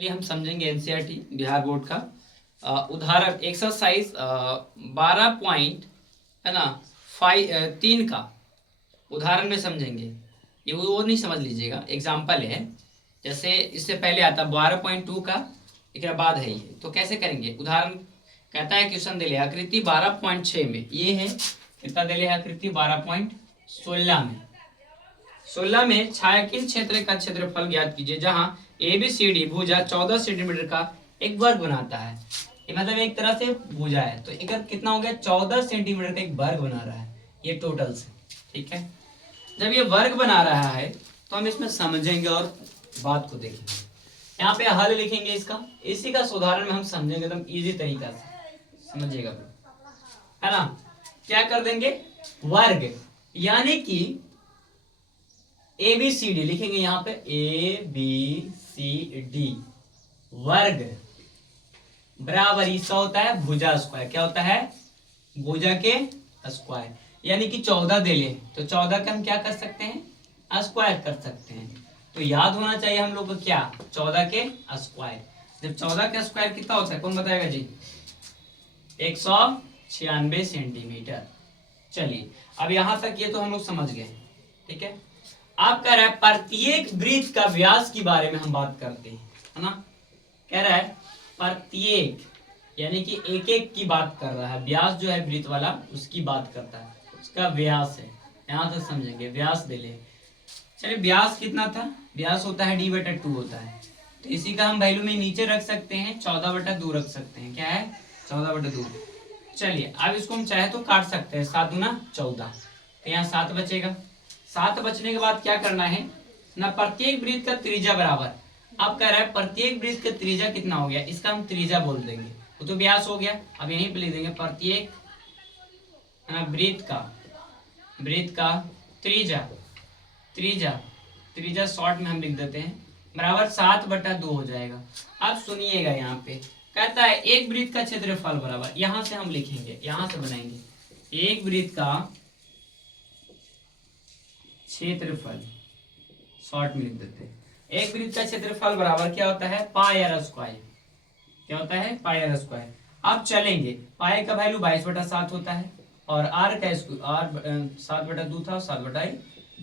चलिए हम समझेंगे एनसीईआरटी बिहार बोर्ड का उदाहरण एक्सरसाइज 12 पॉइंट है ना 3 का उदाहरण में समझेंगे। ये वो नहीं समझ लीजिएगा, एग्जाम्पल है। जैसे इससे पहले आता 12.2 का, एक बाद है ये, तो कैसे करेंगे उदाहरण। कहता है क्वेश्चन दे लिया आकृति 12.6 में, ये है कितना दे लिया आकृति 12.16 में। 16 में छायांकित क्षेत्र का क्षेत्रफल ज्ञात कीजिए जहां ABCD भुजा 14 सेंटीमीटर का एक वर्ग बनाता है। ये मतलब एक तरह से भुजा है, तो एक कितना हो गया 14 सेंटीमीटर का एक वर्ग बना रहा है ये टोटल से। ठीक है, जब ये वर्ग बना रहा है तो हम इसमें समझेंगे और बात को देखेंगे। यहाँ पे हल लिखेंगे इसका, इसी का उदाहरण में हम समझेंगे एकदम इजी तरीका से, समझिएगा है ना। क्या कर देंगे, वर्ग यानी कि ABCD लिखेंगे यहाँ पे ABCD वर्ग बराबर इसका होता है भुजा स्क्वायर। क्या होता है, भुजा के स्क्वायर, यानी कि 14 दे ले तो 14 का हम क्या कर सकते हैं, स्क्वायर कर सकते हैं। तो याद होना चाहिए हम लोग को क्या, 14 के स्क्वायर। जब 14 का स्क्वायर कितना होता है, कौन बताएगा जी, 196 सेंटीमीटर। चलिए अब यहां तक ये तो हम लोग समझ गए। ठीक है, आप कह रहा है प्रत्येक वृत्त का व्यास के बारे में हम बात करते हैं, है ना। कह रहा है प्रत्येक यानी कि एक एक की बात कर रहा है, व्यास जो है वृत्त वाला उसकी बात करता है, उसका व्यास है। यहां से समझेंगे, व्यास दे ले। चलिए व्यास कितना था, व्यास होता है d/2 होता है, तो इसी का हम वैल्यू में नीचे रख सकते हैं, 14/2 रख सकते हैं। क्या है, 14/2। चलिए अब इसको हम चाहे तो काट सकते हैं, 7 दूना 14, तो यहाँ 7 बचेगा। 7 बचने के बाद क्या करना है ना, प्रत्येक वृत्त का त्रिज्या बराबर। अब कह रहा है प्रत्येक वृत्त का त्रिज्या कितना हो गया, इसका हम त्रिज्या बोल देंगे, वो तो व्यास हो गया। अब यहीं पे लिख देंगे प्रत्येक वृत्त का त्रिज्या, त्रिज्या शॉर्ट में हम लिख देते हैं बराबर 7/2 हो जाएगा। अब सुनिएगा, यहाँ पे कहता है एक वृत्त का क्षेत्रफल बराबर, यहां से हम लिखेंगे, यहां से बनाएंगे एक वृत्त का क्षेत्रफल, शॉर्ट में लिख देते हैं। एक वृत्त का क्षेत्रफल बराबर क्या होता है, पाई आर स्क्वायर। क्या होता है, पाई आर स्क्वायर। अब चलेंगे, पाई का वैल्यू 22/7 होता है और आर का आर 7/2 था, 7/2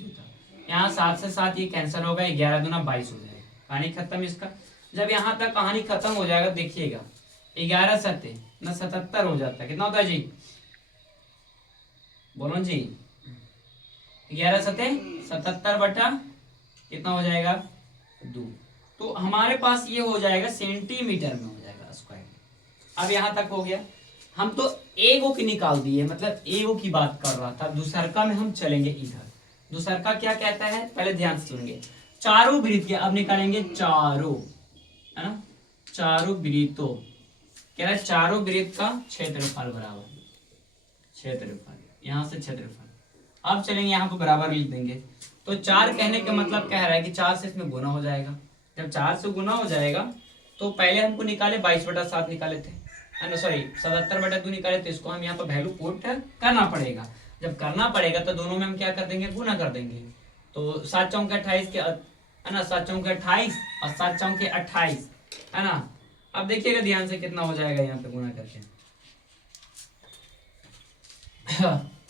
था। यहाँ 7 से 7 ये कैंसिल होगा, 11 दूना 22 हो जाएगा, कहानी खत्म इसका। जब यहाँ तक कहानी खत्म हो जाएगा, देखिएगा 11 सत्ते ना 77 हो जाता है। कितना होता है जी, बोलो जी, 11 सत्ते 77 बटा कितना हो जाएगा 2। तो हमारे पास ये हो जाएगा सेंटीमीटर में हो जाएगा स्क्वायर। अब यहां तक हो गया, हम तो एगो की निकाल दिए, मतलब एगो की बात कर रहा था। दूसरका में हम चलेंगे इधर, दूसरका क्या कहता है, पहले ध्यान से सुनेंगे। चारों वृत्त के अब निकालेंगे, चारों है ना, चारों वृत्तों, कह रहा है चारों वृत्त का क्षेत्रफल बराबर, क्षेत्रफल यहां से क्षेत्रफल। अब चलेंगे यहाँ पे बराबर लिख देंगे, तो 4 कहने का मतलब कह रहा है कि 4 से इसमें गुना हो जाएगा। जब 4 से गुना हो जाएगा तो पहले हमको निकाले 22/7 निकाले थे, सॉरी 77/2 निकाले थे, इसको हम यहाँ पर वैल्यू पुट करना पड़ेगा। जब करना पड़ेगा तो दोनों में हम क्या कर देंगे, गुना कर देंगे। तो 7 चौके 28 के है ना, 7 चौके 28 और 7 चौके 28 है ना। अब देखिएगा ध्यान से कितना हो जाएगा यहाँ पे गुना करके,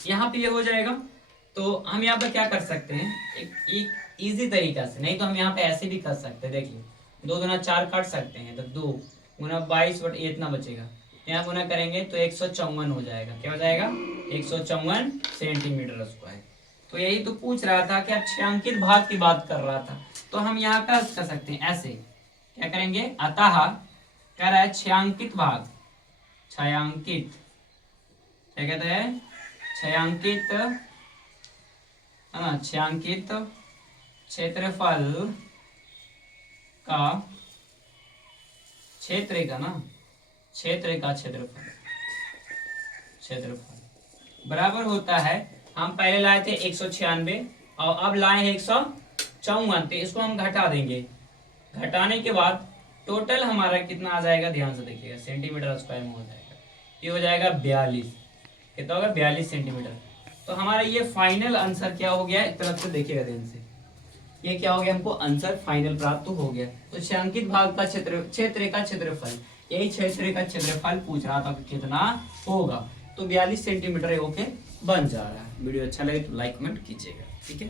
यहाँ पे ये हो जाएगा। तो हम यहाँ पे क्या कर सकते हैं, एक इजी तरीका से, नहीं तो हम यहाँ पे ऐसे भी कर सकते हैं। देखिए 2 दूना 4 काट सकते हैं, तो 2 गुना 22 बटे इतना बचेगा, यहाँ गुना करेंगे तो 154 हो जाएगा। क्या हो जाएगा, 154 सेंटीमीटर स्क्वायर। तो यही तो पूछ रहा था कि छायांकित भाग की बात कर रहा था, तो हम यहाँ का कर सकते हैं ऐसे, क्या करेंगे, अतः कह रहा है छायांकित भाग, छायांकित क्या कहते हैं, छायांकित है ना, छायांकित क्षेत्रफल का क्षेत्र का ना, क्षेत्र का क्षेत्रफल बराबर होता है, हम पहले लाए थे 196 और अब लाए हैं 154, तो इसको हम घटा देंगे। घटाने के बाद टोटल हमारा कितना आ जाएगा, ध्यान से देखिएगा, सेंटीमीटर स्क्वायर में हो जाएगा। ये हो जाएगा 42, कितना होगा 42 सेंटीमीटर। तो हमारा ये फाइनल आंसर क्या हो गया, एक तरफ से देखिएगा ध्यान से, ये क्या हो गया, हमको आंसर फाइनल प्राप्त हो गया। तो छायांकित भाग का क्षेत्र का क्षेत्रफल, यही क्षेत्र का क्षेत्रफल पूछ रहा था कितना होगा। तो 42 सेंटीमीटर ओके बन जा रहा है। वीडियो अच्छा लगे तो लाइक कमेंट कीजिएगा, ठीक है।